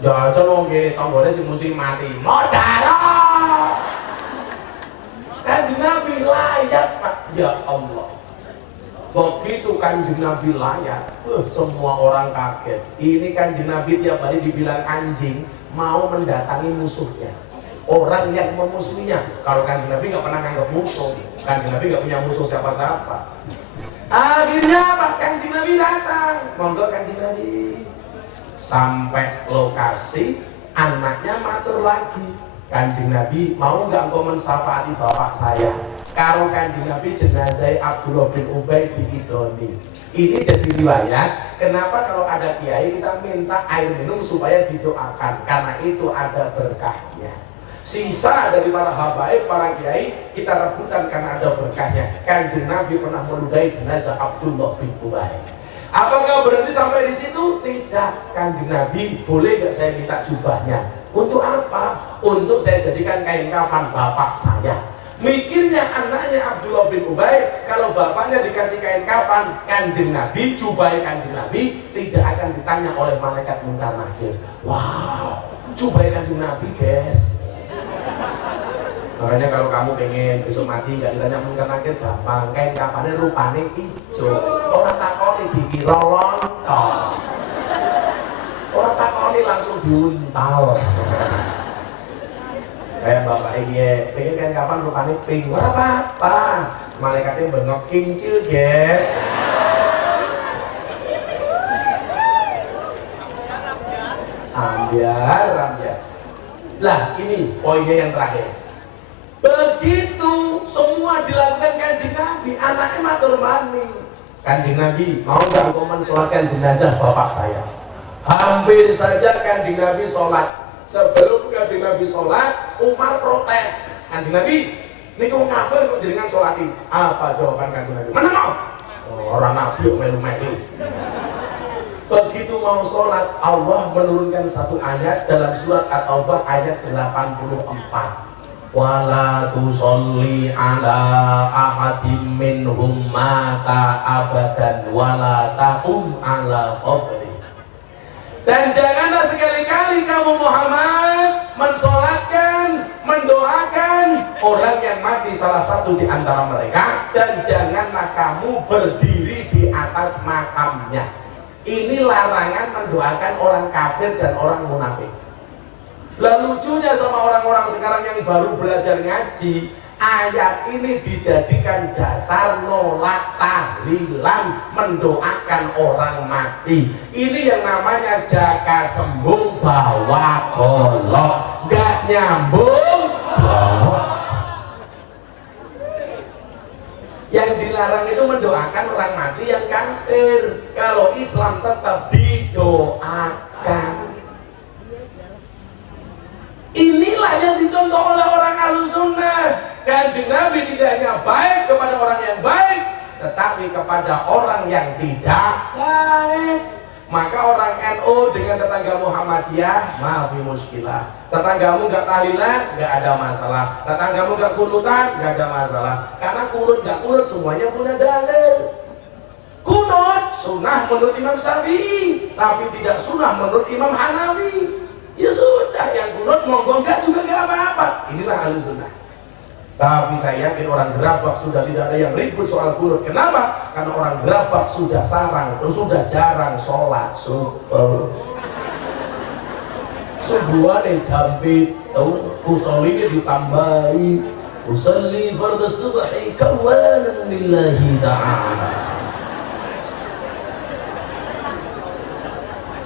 Jangan wong kene tanggane sing musuhi mati. Modaro. Kanjeng Nabi layak, Pak. Ya Allah. Begitu Kanjeng Nabi layak, semua orang kaget. Ini Kanjeng Nabi tiap hari dibilang anjing, mau mendatangi musuhnya. Orang yang memusuhinya. Kalau Kanjeng Nabi nggak pernah nganggap musuh. Kanjeng Nabi nggak punya musuh siapa-siapa. Akhirnya Pak Kanjeng Nabi datang. Monggo Kanjeng Nabi. Sampai lokasi, anaknya matur lagi. Kanjeng Nabi, mau nggak engkau mensyafaati bapak saya? Karo Kanjeng Nabi jenazah Abdullah bin Ubay diidoni. Ini jadi riwayat. Kenapa kalau ada kiai kita minta air minum supaya didoakan? Karena itu ada berkahnya. Sisa dari para habaib, para kiai kita rebutan karena ada berkahnya. Kanjeng Nabi pernah meludahi jenazah Abdullah bin Ubay. Apakah berarti sampai di situ? Tidak. Kanjeng Nabi, boleh nggak saya minta jubahnya? Untuk apa? Untuk saya jadikan kain kafan bapak saya. Mikirnya anaknya Abdullah bin Ubay, kalau bapaknya dikasih kain kafan Kanjeng Nabi, jubai Kanjeng Nabi tidak akan ditanya oleh malaikat munkar nakir. Wow, jubai Kanjeng Nabi, guys. Makanya kalau kamu pengen besok mati nggak ditanya munkar nakir, gampang. Kain kafannya rupanya hijau. Orang takoni dikira lontong. Orang takoni langsung diuntal. Kayak bapak ini, pengen kain kapan rupanya pink. Wah apa? Malaikatnya bengok kincil, guys. Ambiar. Lah ini poinnya yang terakhir. Begitu semua dilakukan Kanjeng Nabi, anaknya matur mani. Kanjeng Nabi, mau nggak engkau mensolatkan jenazah bapak saya? Hampir saja Kanjeng Nabi sholat. Sebelum Kanjeng Nabi sholat, Umar protes. Kanjeng Nabi, ini kamu kafir kok jenengan sholatin? Apa jawaban Kanjeng Nabi? Mana mau? Orang Nabi melu-melu. Begitu mau sholat, Allah menurunkan satu ayat dalam surat At-Taubah ayat 84. Wala tusolli ala ahadim minhum mata abadan wala taqum ala qabri. Dan janganlah sekali-kali kamu Muhammad mensolatkan, mendoakan orang yang mati salah satu di antara mereka, dan janganlah kamu berdiri di atas makamnya. Ini larangan mendoakan orang kafir dan orang munafik. Lah lucunya sama orang-orang sekarang yang baru belajar ngaji, ayat ini dijadikan dasar nolak tahlilan, mendoakan orang mati. Ini yang namanya jaka sembung bawa golok, gak nyambung. Yang dilarang itu mendoakan orang mati yang kafir. Kalau Islam tetap didoakan. Inilah yang dicontoh oleh orang Ahlussunnah. Kanjeng Nabi tidak hanya baik kepada orang yang baik, tetapi kepada orang yang tidak baik. Maka orang NU dengan tetangga Muhammadiyah, maafi muskilah. Tetanggamu gak tahlilan, gak ada masalah. Tetanggamu gak kunutan, gak ada masalah. Karena kunut gak kunut semuanya punya dalil. Kunut sunnah menurut Imam Syafi'i, tapi tidak sunnah menurut Imam Hanafi. Ya sudah, yang kunut monggo enggak juga enggak apa-apa. Inilah Ahlussunnah. Tapi saya yakin orang Gerabak sudah tidak ada yang ribut soal kunut. Kenapa? Karena orang Gerabak sudah sudah jarang sholat subuh. Subuhane jambit, usoline ditambahi. Usolli fardhu subhi kawanan lillahi ta'ala.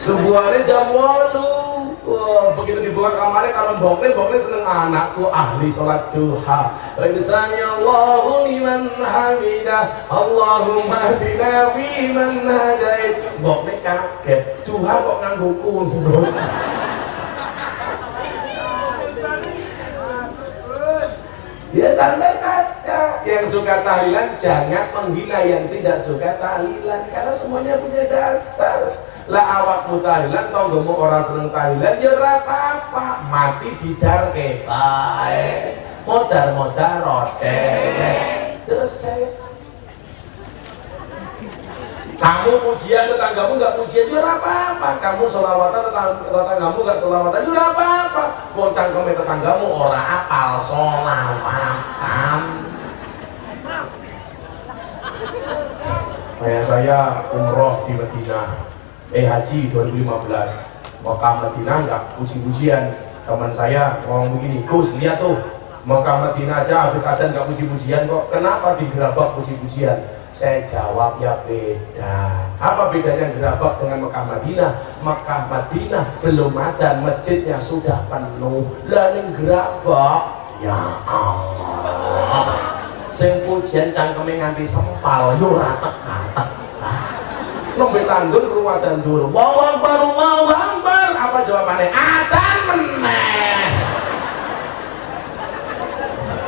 Subuhane jam 8. Wah, begitu dibuka kamarnya kalau bokne seneng anakku ahli sholat duha. Bisanya Allahu liman hamidah, Allahumma hadina fiman hadait. Bokne kaget, duha kok nganggo kunut. Ya santai saja. Yang suka tahlilan jangan menghina yang tidak suka tahlilan, karena semuanya punya dasar. Lah awakmu tahlilan tonggomu orang seneng tahlilan ya ora apa-apa, mati dijarke bae. Modar-modar rodele. Selesai. Kamu pujian tetanggamu enggak pujian ya ora apa-apa. Kamu sholawatan tetanggamu enggak sholawatan ya ora apa-apa. Wong cangkeme tetanggamu ora apal sholawatan. Kayak saya umroh di Madinah. Haji 2015 Mekah Madinah nggak puji-pujian. Teman saya ngomong begini, Gus lihat tuh Mekah Madinah aja habis adzan nggak puji-pujian kok, kenapa di Gerabak puji-pujian? Saya jawab ya beda. Apa bedanya Gerabak dengan Mekah Madinah? Mekah Madinah belum ada, masjidnya sudah penuh. Lah ning Gerabak ya Allah, sing pujian cangkeme nganti sempal yo ora teka-teka. Nembe tandur rumah tandur. Allahu Akbar, Allahu Akbar. Apa jawabannya? Adzan meneh.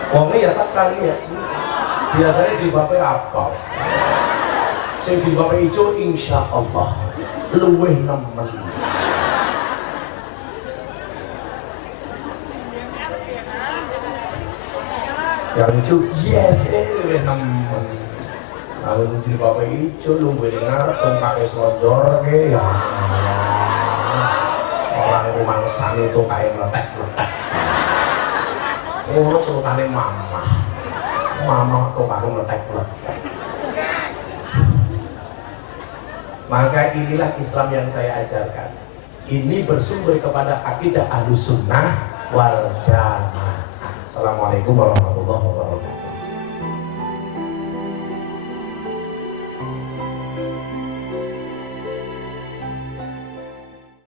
Wongnya ya tak kali ya. Biasanya jilbabnya apa? Sing jilbabnya hijau insya Allah luweh nemen. Yang hijau yes luweh nemen. Kalau jilbabnya hijau lu gue dengar tuh pakai selonjor ke ya orang rumah sana itu kayak meletek-meletek. Oh celukannya mama tuh pakai meletek-meletek. Maka inilah Islam yang saya ajarkan. Ini bersumber kepada akidah Ahlussunnah wal Jamaah. Assalamualaikum warahmatullahi wabarakatuh.